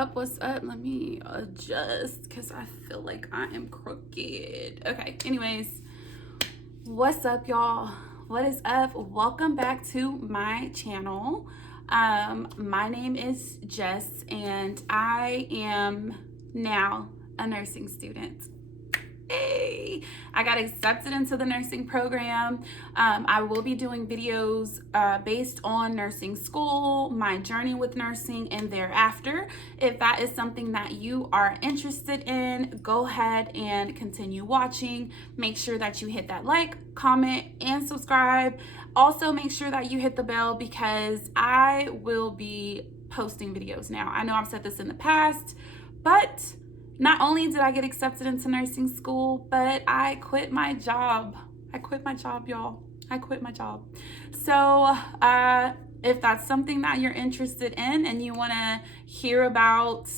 up? What's up? Let me adjust because I feel like I am crooked. Okay, anyways, what's up, y'all? What is up? Welcome back to my channel. My name is Jess, and I am now a nursing student. Hey, I got accepted into the nursing program. I will be doing videos based on nursing school, my journey with nursing, and thereafter. If that is something that you are interested in, go ahead and continue watching. Make sure that you hit that like, comment, and subscribe. Also, make sure that you hit the bell because I will be posting videos now. I know I've said this in the past, but not only did I get accepted into nursing school, but I quit my job. I quit my job, y'all. I quit my job. So if that's something that you're interested in and you want to hear about,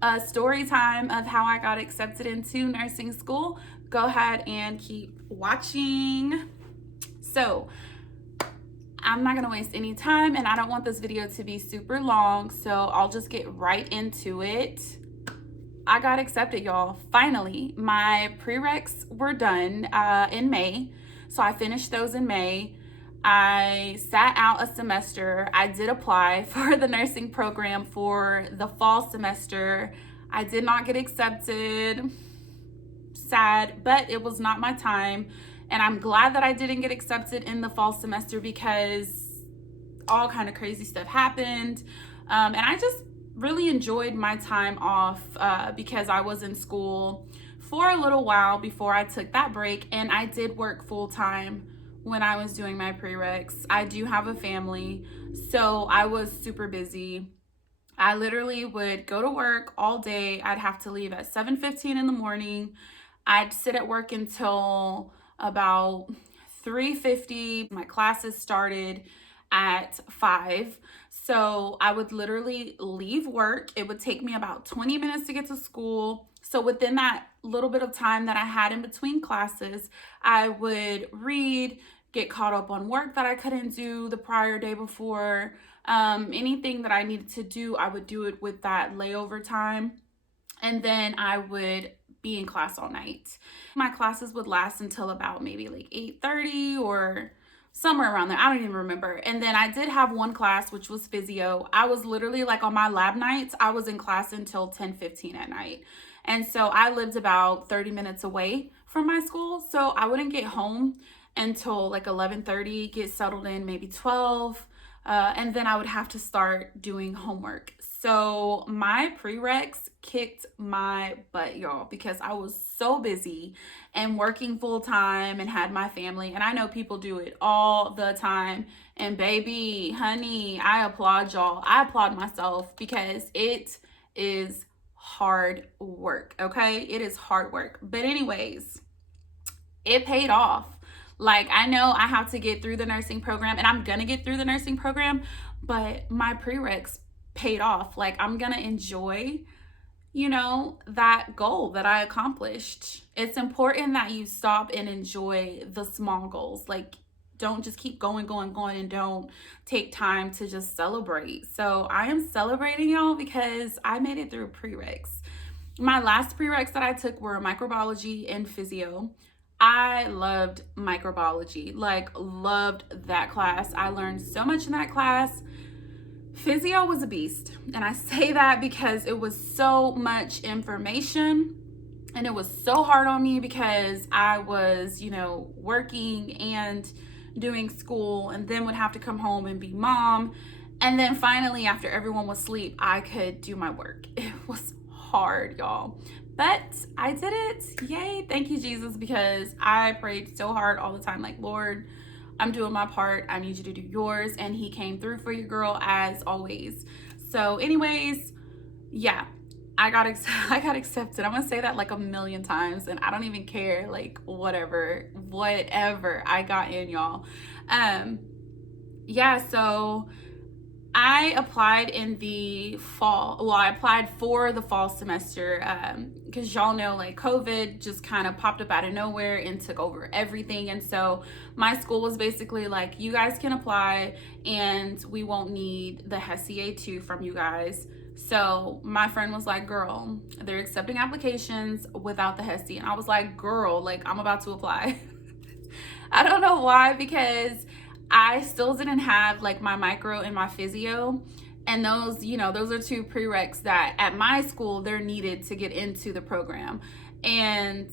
a story time of how I got accepted into nursing school, go ahead and keep watching. So I'm not going to waste any time, and I don't want this video to be super long, so I'll just get right into it. I got accepted, y'all. Finally, my prereqs were done in May. So I finished those in May. I sat out a semester. I did apply for the nursing program for the fall semester. I did not get accepted. Sad, but it was not my time. And I'm glad that I didn't get accepted in the fall semester because all kind of crazy stuff happened. And I just really enjoyed my time off because I was in school for a little while before I took that break, and I did work full-time when I was doing my prereqs. I do have a family, so I was super busy. I literally would go to work all day. I'd have to leave at 7:15 in the morning. I'd sit at work until about 3:50. My classes started at 5. So I would literally leave work. It would take me about 20 minutes to get to school. So within that little bit of time that I had in between classes, I would read, get caught up on work that I couldn't do the prior day before. Anything that I needed to do, I would do it with that layover time. And then I would be in class all night. My classes would last until about maybe like 8:30 or somewhere around there. I don't even remember. And then I did have one class, which was physio. I was literally like on my lab nights, I was in class until 10:15 at night. And so I lived about 30 minutes away from my school. So I wouldn't get home until like 11:30, get settled in maybe 12. And then I would have to start doing homework. So my prereqs kicked my butt, y'all, because I was so busy and working full time and had my family. And I know people do it all the time. And baby, honey, I applaud y'all. I applaud myself because it is hard work, okay? It is hard work. But anyways, it paid off. Like, I know I have to get through the nursing program, and I'm gonna get through the nursing program, but my prereqs paid off. Like, I'm gonna enjoy, that goal that I accomplished. It's important that you stop and enjoy the small goals. Like, don't just keep going, and don't take time to just celebrate. So I am celebrating, y'all, because I made it through prereqs. My last prereqs that I took were microbiology and physio. I loved microbiology, like loved that class. I learned so much in that class. Physio was a beast. And I say that because it was so much information and it was so hard on me because I was, working and doing school and then would have to come home and be mom. And then finally, after everyone was asleep, I could do my work. It was hard, y'all. But I did it. Yay. Thank you, Jesus, because I prayed so hard all the time. Like, Lord, I'm doing my part. I need you to do yours. And he came through for your girl as always. So anyways, yeah, I got accepted. I'm going to say that like a million times and I don't even care. Like whatever I got in, y'all. Yeah, so I applied in the fall. Well, I applied for the fall semester because y'all know, like, COVID just kind of popped up out of nowhere and took over everything. And so my school was basically like, you guys can apply and we won't need the HESI A2 from you guys. So my friend was like, girl, they're accepting applications without the HESI. And I was like, girl, like I'm about to apply. I don't know why, because I still didn't have like my micro and my physio. And those, you know, those are two prereqs that at my school they're needed to get into the program. And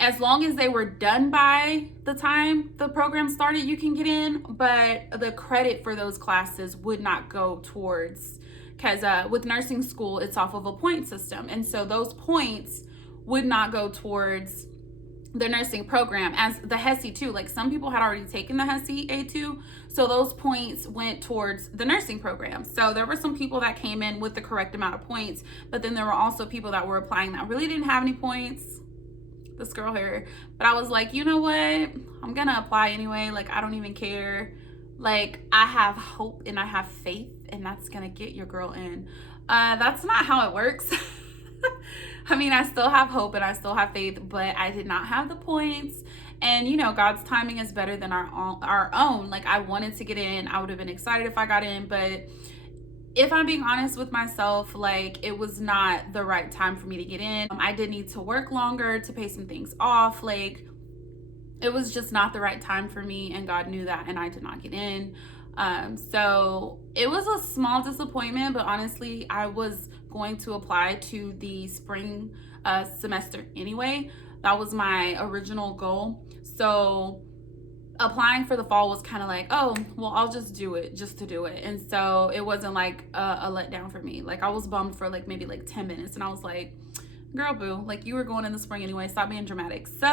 as long as they were done by the time the program started, you can get in, but the credit for those classes would not go towards, because with nursing school, it's off of a point system. And so those points would not go towards the nursing program as the HESI 2. Like some people had already taken the HESI A2, so those points went towards the nursing program. So there were some people that came in with the correct amount of points, but then there were also people that were applying that really didn't have any points. This girl here. But I was like, you know what? I'm gonna apply anyway. Like, I don't even care. Like, I have hope and I have faith, and that's gonna get your girl in. That's not how it works. I mean, I still have hope and I still have faith, but I did not have the points. And you know, God's timing is better than our own. Like, I wanted to get in. I would have been excited if I got in, but if I'm being honest with myself, like it was not the right time for me to get in. I did need to work longer to pay some things off. Like it was just not the right time for me, and God knew that, and I did not get in. So it was a small disappointment, but honestly, I was going to apply to the spring semester anyway. That was my original goal. So applying for the fall was kind of like, oh, well, I'll just do it just to do it. And so it wasn't like a letdown for me. Like I was bummed for like maybe like 10 minutes, and I was like, girl, boo, like you were going in the spring anyway, stop being dramatic. So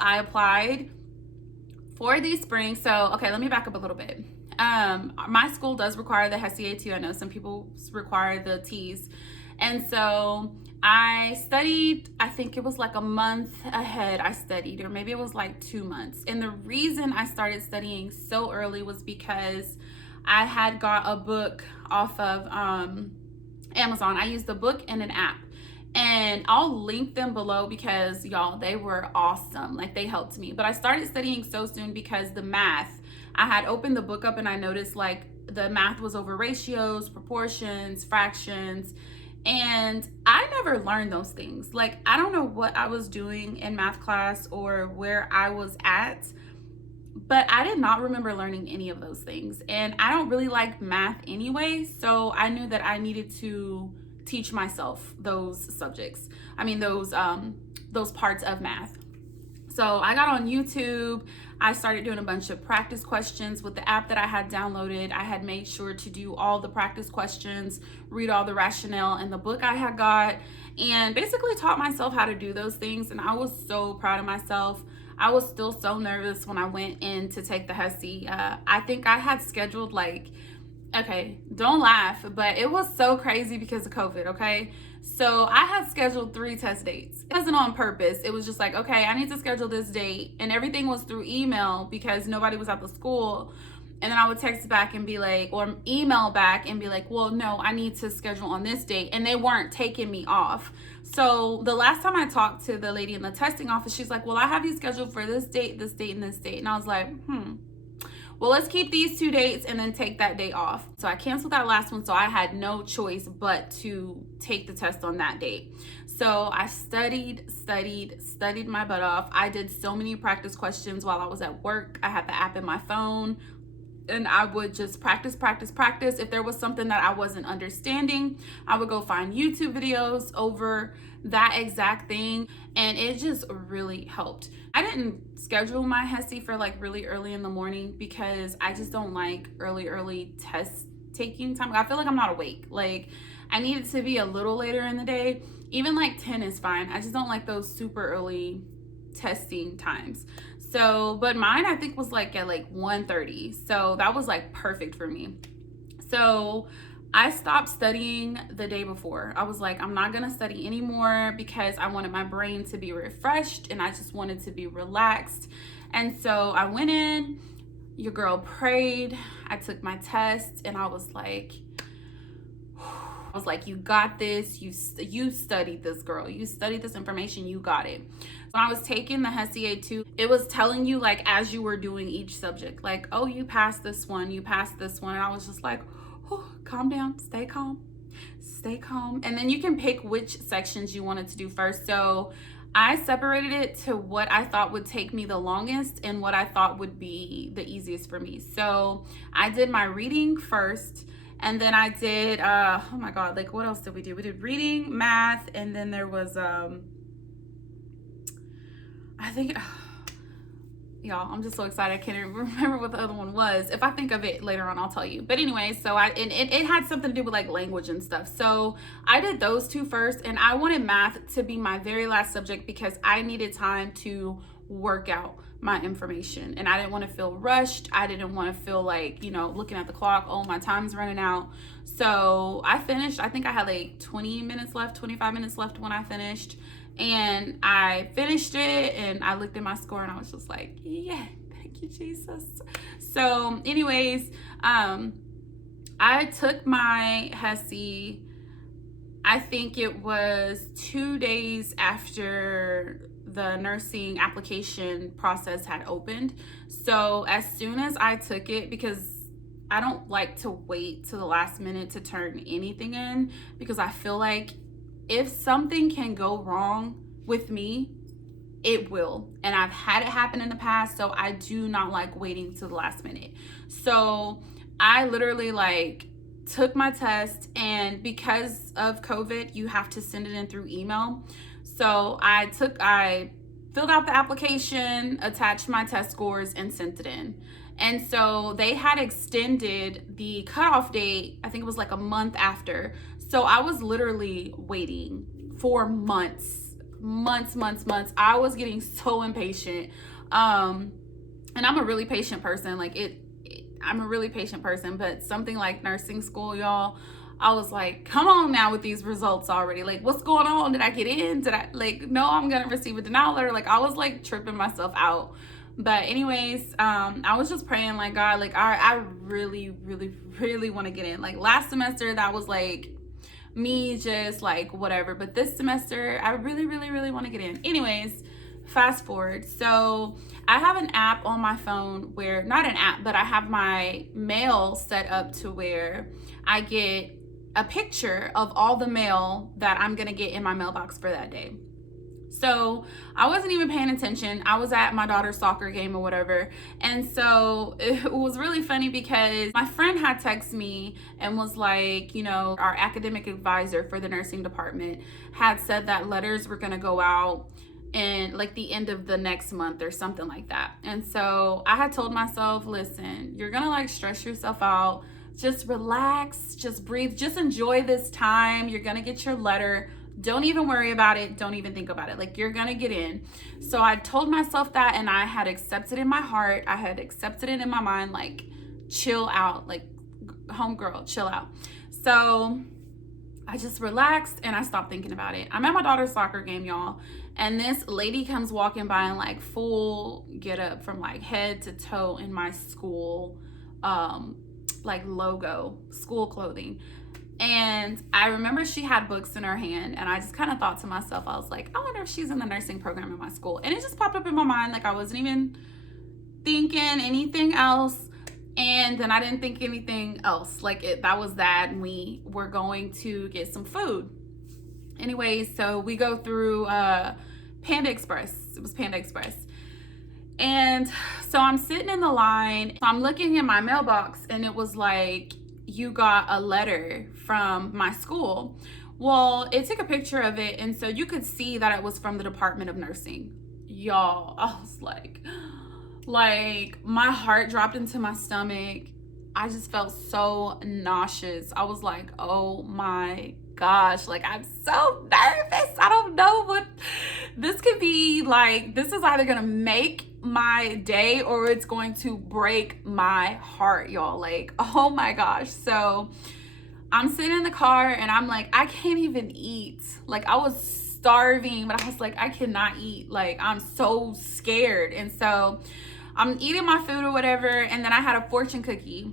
I applied for the spring. So okay, let me back up a little bit. My school does require the HESI A2. I know some people require the T's. And so I studied, I think it was like a month ahead I studied, or maybe it was like 2 months. And the reason I started studying so early was because I had got a book off of Amazon. I used a book and an app. And I'll link them below because y'all, they were awesome. Like they helped me. But I started studying so soon because the math, I had opened the book up and I noticed like the math was over ratios, proportions, fractions. And I never learned those things. Like, I don't know what I was doing in math class or where I was at, but I did not remember learning any of those things. And I don't really like math anyway, so I knew that I needed to teach myself those subjects. I mean, those parts of math. So I got on YouTube. I started doing a bunch of practice questions with the app that I had downloaded. I had made sure to do all the practice questions, read all the rationale in the book I had got, and basically taught myself how to do those things. And I was so proud of myself. I was still so nervous when I went in to take the HESI. I think I had scheduled like, okay, don't laugh, but it was so crazy because of COVID, okay? So I had scheduled 3 test dates. It wasn't on purpose. It was just like, okay, I need to schedule this date. And everything was through email because nobody was at the school. And then I would text back and be like, or email back and be like, well, no, I need to schedule on this date. And they weren't taking me off. So the last time I talked to the lady in the testing office, she's like, well, I have you scheduled for this date, and this date. And I was like, well, let's keep these 2 dates and then take that day off. So I canceled that last one. So I had no choice but to take the test on that date. So I studied my butt off. I did so many practice questions while I was at work. I had the app in my phone and I would just practice. If there was something that I wasn't understanding, I would go find YouTube videos over that exact thing. And it just really helped. I didn't schedule my HESI for like really early in the morning because I just don't like early test taking time. I feel like I'm not awake. Like I need it to be a little later in the day. Even like 10 is fine. I just don't like those super early testing times. So, but mine I think was like at like 1:30. So that was like perfect for me. So I stopped studying the day before. I was like, I'm not gonna study anymore because I wanted my brain to be refreshed and I just wanted to be relaxed. And so I went in, your girl prayed, I took my test, and I was like, you got this. You studied this, girl. You studied this information. You got it. When I was taking the HESI A2, it was telling you like as you were doing each subject, like, oh, you passed this one, you passed this one. And I was just like, calm down, stay calm, and then you can pick which sections you wanted to do first. So I separated it to what I thought would take me the longest and what I thought would be the easiest for me. So I did my reading first, and then I did oh my god, like what else did we do? We did reading, math, and then there was I think y'all, I'm just so excited. I can't even remember what the other one was. If I think of it later on, I'll tell you. But anyway, so it had something to do with like language and stuff. So I did those two first, and I wanted math to be my very last subject because I needed time to work out my information, and I didn't want to feel rushed. I didn't want to feel like, you know, looking at the clock, oh, my time's running out. So I finished. I think I had like 20 minutes left, 25 minutes left when I finished. And I finished it, and I looked at my score, and I was just like, yeah, thank you, Jesus. So anyways, I took my HESI, I think it was 2 days after the nursing application process had opened. So as soon as I took it, because I don't like to wait to the last minute to turn anything in, because I feel like if something can go wrong with me, it will. And I've had it happen in the past, so I do not like waiting to the last minute. So I literally like took my test, and because of COVID, you have to send it in through email. So I filled out the application, attached my test scores, and sent it in. And so they had extended the cutoff date, I think it was like a month after. So I was literally waiting for months. I was getting so impatient. And I'm a really patient person. I'm a really patient person, but something like nursing school, y'all, I was like, come on now with these results already. Like, what's going on? Did I get in? No, I'm going to receive a denial letter. Like, I was like tripping myself out. But anyways, I was just praying like, God, like I really, really, really want to get in. Like last semester, that was like me just like whatever. But this semester, I really, really, really want to get in. Anyways, fast forward. So I have an app on my phone where, not an app, but I have my mail set up to where I get a picture of all the mail that I'm going to get in my mailbox for that day. So I wasn't even paying attention. I was at my daughter's soccer game or whatever. And so it was really funny because my friend had texted me and was like, you know, our academic advisor for the nursing department had said that letters were going to go out in like the end of the next month or something like that. And so I had told myself, listen, you're going to like stress yourself out. Just relax, just breathe, just enjoy this time. You're going to get your letter. Don't even worry about it. Don't even think about it. Like, you're going to get in. So I told myself that, and I had accepted in my heart. I had accepted it in my mind, like, chill out. Like, homegirl, chill out. So I just relaxed, and I stopped thinking about it. I'm at my daughter's soccer game, y'all. And this lady comes walking by in, like, full get up from, like, head to toe in my school, like, logo, school clothing. And I remember she had books in her hand, and I just kind of thought to myself, I was like, I wonder if she's in the nursing program at my school. And it just popped up in my mind, like I wasn't even thinking anything else. And then I didn't think anything else. That was that, and we were going to get some food. Anyways, so we go through Panda Express. It was Panda Express. And so I'm sitting in the line. I'm looking in my mailbox, and it was like, you got a letter from my school. Well, it took a picture of it, and so you could see that it was from the Department of Nursing. Y'all, I was like my heart dropped into my stomach. I just felt so nauseous. I was like, oh my gosh, like I'm so nervous. I don't know what this could be. Like, this is either gonna make my day or it's going to break my heart, y'all. Like, oh my gosh. So I'm sitting in the car, and I'm like, I can't even eat. Like, I was starving, but I was like, I cannot eat. Like, I'm so scared. And so I'm eating my food or whatever, and then I had a fortune cookie.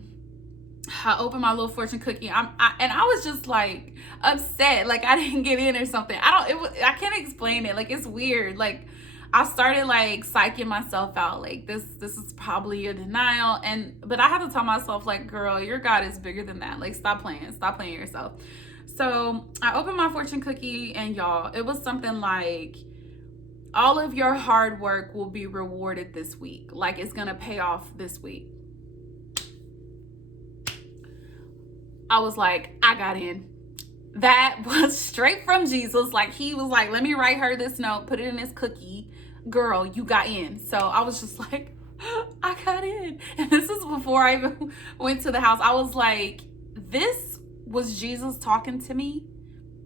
I opened my little fortune cookie, and I was just like upset, like I didn't get in or something. I can't explain it. Like, it's weird. Like, I started like psyching myself out. Like this is probably a denial. But I had to tell myself, like, girl, your God is bigger than that. Like, stop playing yourself. So I opened my fortune cookie, and y'all, it was something like, all of your hard work will be rewarded this week. Like, it's gonna pay off this week. I was like, I got in. That was straight from Jesus. Like, he was like, let me write her this note, put it in this cookie. Girl, you got in. So I was just like, I got in. And this is before I even went to the house. I was like, this was Jesus talking to me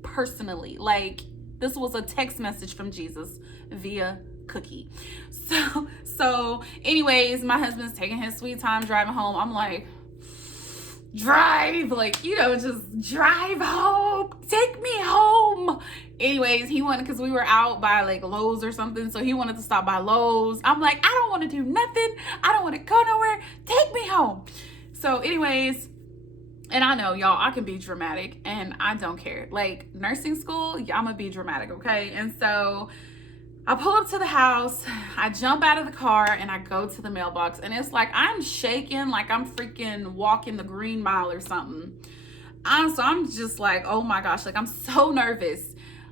personally. Like, this was a text message from Jesus via cookie. So anyways, my husband's taking his sweet time driving home. I'm like, drive, like, you know, just drive home, take me home. Anyways, he wanted, because we were out by like Lowe's or something, so he wanted to stop by Lowe's. I'm like, I don't want to do nothing, I don't want to go nowhere, take me home. So anyways, and I know, y'all, I can be dramatic and I don't care. Like, nursing school, yeah, I'm gonna be dramatic, okay? And so I pull up to the house, I jump out of the car, and I go to the mailbox, and it's like I'm shaking like I'm freaking walking the Green Mile or something. So I'm just like, oh my gosh, like I'm so nervous.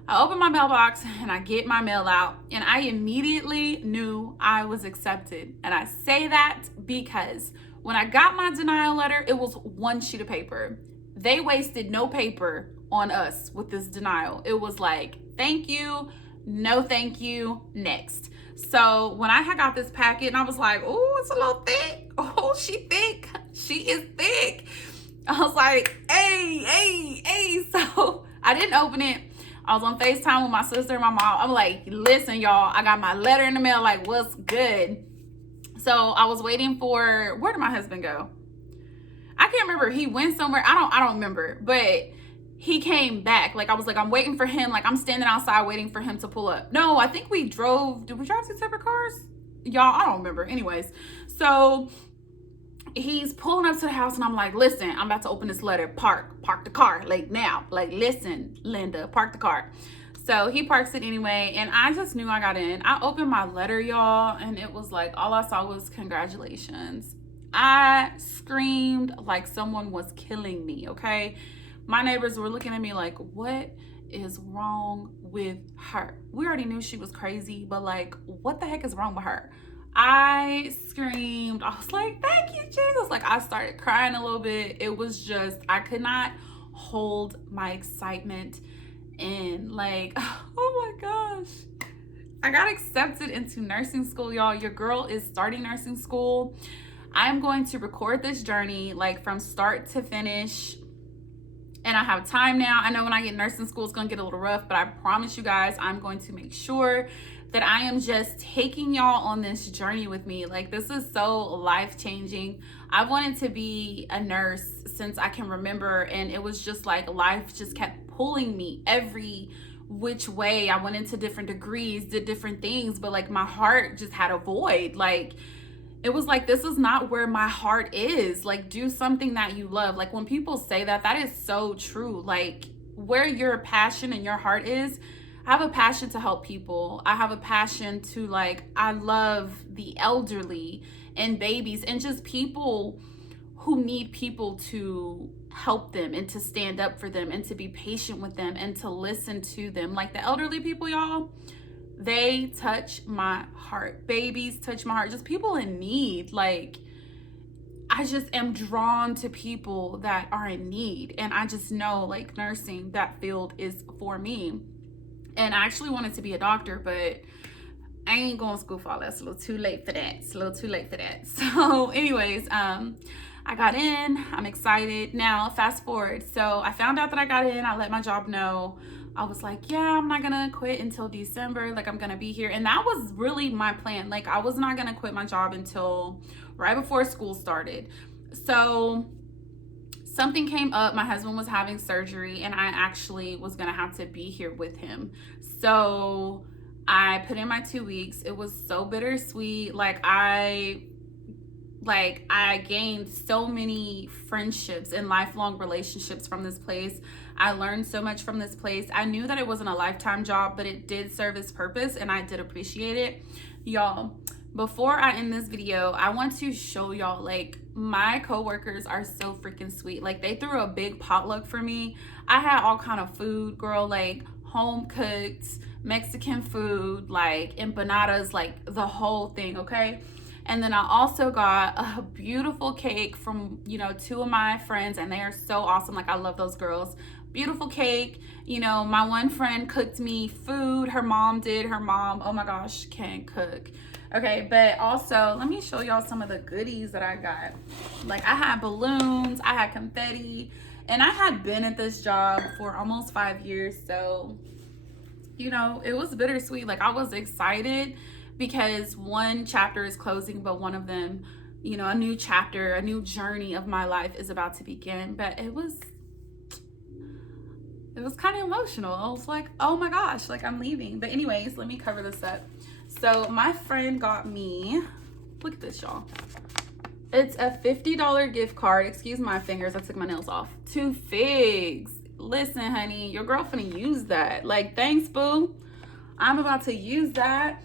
I open my mailbox and I get my mail out, and I immediately knew I was accepted. And I say that because when I got my denial letter, it was one sheet of paper. They wasted no paper on us with this denial. It was like, thank you, no thank you, next. So when I had got this packet, and I was like, oh, it's a little thick. Oh, she thick. She is thick. I was like, hey. So I didn't open it. I was on FaceTime with my sister and my mom. I'm like, listen, y'all, I got my letter in the mail. Like, what's good? So I was waiting for, where did my husband go? I can't remember. He went somewhere. I don't remember. But he came back. Like, I was like, I'm waiting for him. Like, I'm standing outside waiting for him to pull up. No, I think we drove. Did we drive two separate cars? Y'all, I don't remember. Anyways, so he's pulling up to the house, and I'm like, listen, I'm about to open this letter. Park the car. Like, now. Like, listen, Linda, park the car. So he parks it anyway, and I just knew I got in. I opened my letter, y'all, and it was like, all I saw was congratulations. I screamed like someone was killing me, okay? My neighbors were looking at me like, what is wrong with her? We already knew she was crazy, but like, what the heck is wrong with her? I screamed. I was like, thank you, Jesus. Like, I started crying a little bit. It was just, I could not hold my excitement in. Like, oh my gosh. I got accepted into nursing school, y'all. Your girl is starting nursing school. I'm going to record this journey, like, from start to finish. And I have time now. I know when I get nursing school, it's going to get a little rough, but I promise you guys, I'm going to make sure that I am just taking y'all on this journey with me. Like, this is so life-changing. I've wanted to be a nurse since I can remember, and it was just like life just kept pulling me every which way. I went into different degrees, did different things, but like my heart just had a void. Like, it was like, this is not where my heart is. Like, do something that you love. Like, when people say that, that is so true. Like, where your passion and your heart is, I have a passion to help people. I have a passion to, like, I love the elderly and babies and just people who need people to help them and to stand up for them and to be patient with them and to listen to them. Like, the elderly people, y'all, they touch my heart. Babies touch my heart. Just people in need. Like, I just am drawn to people that are in need. And I just know, like, nursing, that field is for me. And I actually wanted to be a doctor, but I ain't going to school for all that. It's a little too late for that. So anyways, I got in. I'm excited. Now, fast forward. So I found out that I got in. I let my job know. I was like, yeah, I'm not going to quit until December. Like, I'm going to be here. And that was really my plan. Like, I was not going to quit my job until right before school started. So something came up. My husband was having surgery, and I actually was going to have to be here with him. So I put in my 2 weeks. It was so bittersweet. Like, Like, I gained so many friendships and lifelong relationships from this place. I learned so much from this place. I knew that it wasn't a lifetime job, but it did serve its purpose, and I did appreciate it. Y'all, before I end this video, I want to show y'all, like, my coworkers are so freaking sweet. Like, they threw a big potluck for me. I had all kind of food, girl, like home cooked Mexican food, like empanadas, like the whole thing, okay? And then I also got a beautiful cake from, you know, 2 of my friends, and they are so awesome. Like, I love those girls. Beautiful cake. You know, my one friend cooked me food. Her mom did. Her mom, oh my gosh, can cook. Okay, but also, let me show y'all some of the goodies that I got. Like, I had balloons, I had confetti, and I had been at this job for almost 5 years. So, you know, it was bittersweet. Like, I was excited because one chapter is closing, but one of them, you know, a new chapter, a new journey of my life is about to begin. But it was kind of emotional. I was like, oh my gosh, like, I'm leaving. But anyways, let me cover this up. So my friend got me, look at this, y'all. It's a $50 gift card. Excuse my fingers, I took my nails off. To Figs. Listen, honey, your girl finna use that. Like, thanks, boo. I'm about to use that.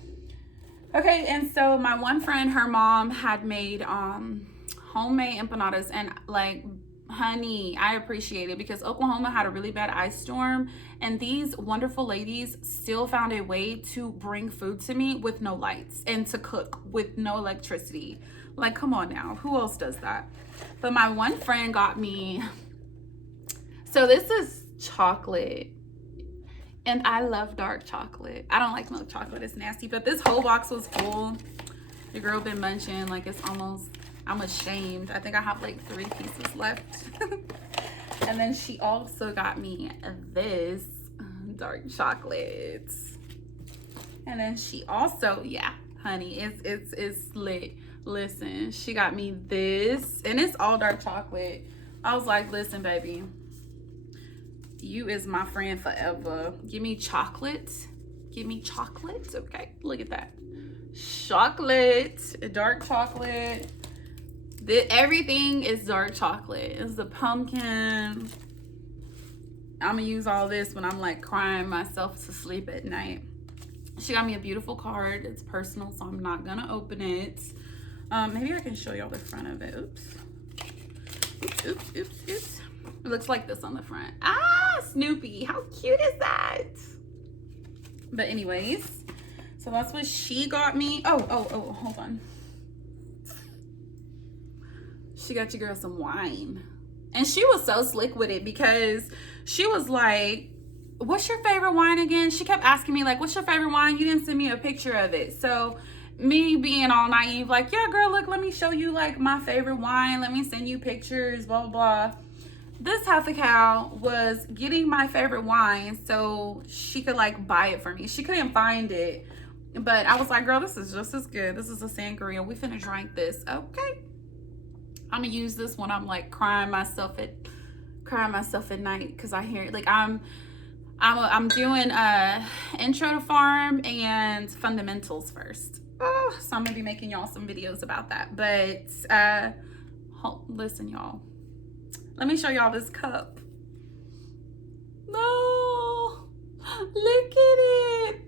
Okay, and so my one friend, her mom had made homemade empanadas, and like, honey, I appreciate it because Oklahoma had a really bad ice storm, and these wonderful ladies still found a way to bring food to me with no lights and to cook with no electricity. Like, come on now, who else does that? But my one friend got me, so this is chocolate. And I love dark chocolate. I don't like milk chocolate, it's nasty. But this whole box was full. Your girl been munching, like, it's almost, I'm ashamed. I think I have like 3 pieces left. And then she also got me this dark chocolate. And then she also, yeah, honey, it's lit. Listen, she got me this, and it's all dark chocolate. I was like, listen, baby, you is my friend forever. Give me chocolate. Give me chocolate. Okay, look at that. Chocolate, dark chocolate. Everything is dark chocolate. It's the pumpkin. I'm gonna use all this when I'm like crying myself to sleep at night. She got me a beautiful card. It's personal, so I'm not gonna open it. Maybe I can show y'all the front of it. Oops. Oops, oops, oops, oops. It looks like this on the front. Ah, Snoopy. How cute is that? But anyways, so that's what she got me. Oh, hold on. She got your girl some wine. And she was so slick with it because she was like, what's your favorite wine again? She kept asking me, like, what's your favorite wine? You didn't send me a picture of it. So me being all naive, like, yeah, girl, look, let me show you like my favorite wine. Let me send you pictures, blah, blah, blah. This half a cow was getting my favorite wine so she could like buy it for me. She couldn't find it, but I was like, girl, this is just as good. This is a sangria. We finna drink this. Okay. I'm gonna use this when I'm like crying myself at night because I hear it. Like, I'm doing intro to farm and fundamentals first. Oh, so I'm gonna be making y'all some videos about that. But listen, y'all. Let me show y'all this cup. No, look at it.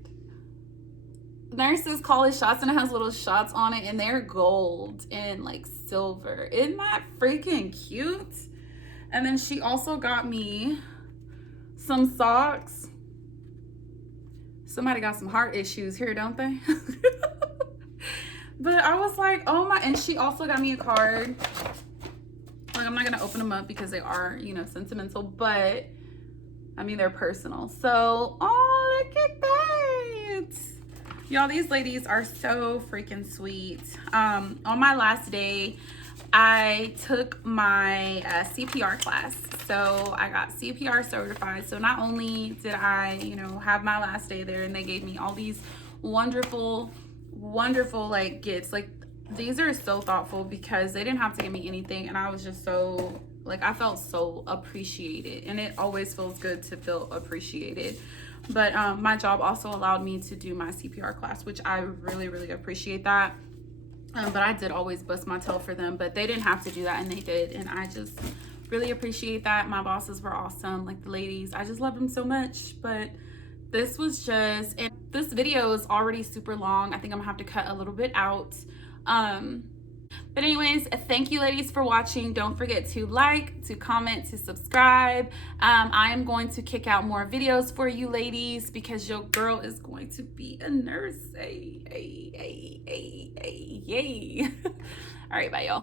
Nurses call it shots, and it has little shots on it, and they're gold and like silver. Isn't that freaking cute? And then she also got me some socks. Somebody got some heart issues here, don't they? But I was like, oh my, and she also got me a card. Like, I'm not gonna open them up because they are, you know, sentimental, but I mean, they're personal. So, oh, look at that. Y'all, these ladies are so freaking sweet. On my last day, I took my CPR class. So I got CPR certified. So not only did I, you know, have my last day there, and they gave me all these wonderful, wonderful like gifts. Like, these are so thoughtful because they didn't have to give me anything, and I was just so, like, I felt so appreciated, and it always feels good to feel appreciated. But my job also allowed me to do my CPR class, which I really, really appreciate that. But I did always bust my tail for them, but they didn't have to do that, and they did. And I just really appreciate that. My bosses were awesome, like the ladies. I just love them so much. But this was just, and this video is already super long. I think I'm gonna have to cut a little bit out. But anyways, thank you ladies for watching. Don't forget to like, to comment, to subscribe. I am going to kick out more videos for you ladies because your girl is going to be a nurse. Yay. All right, bye y'all.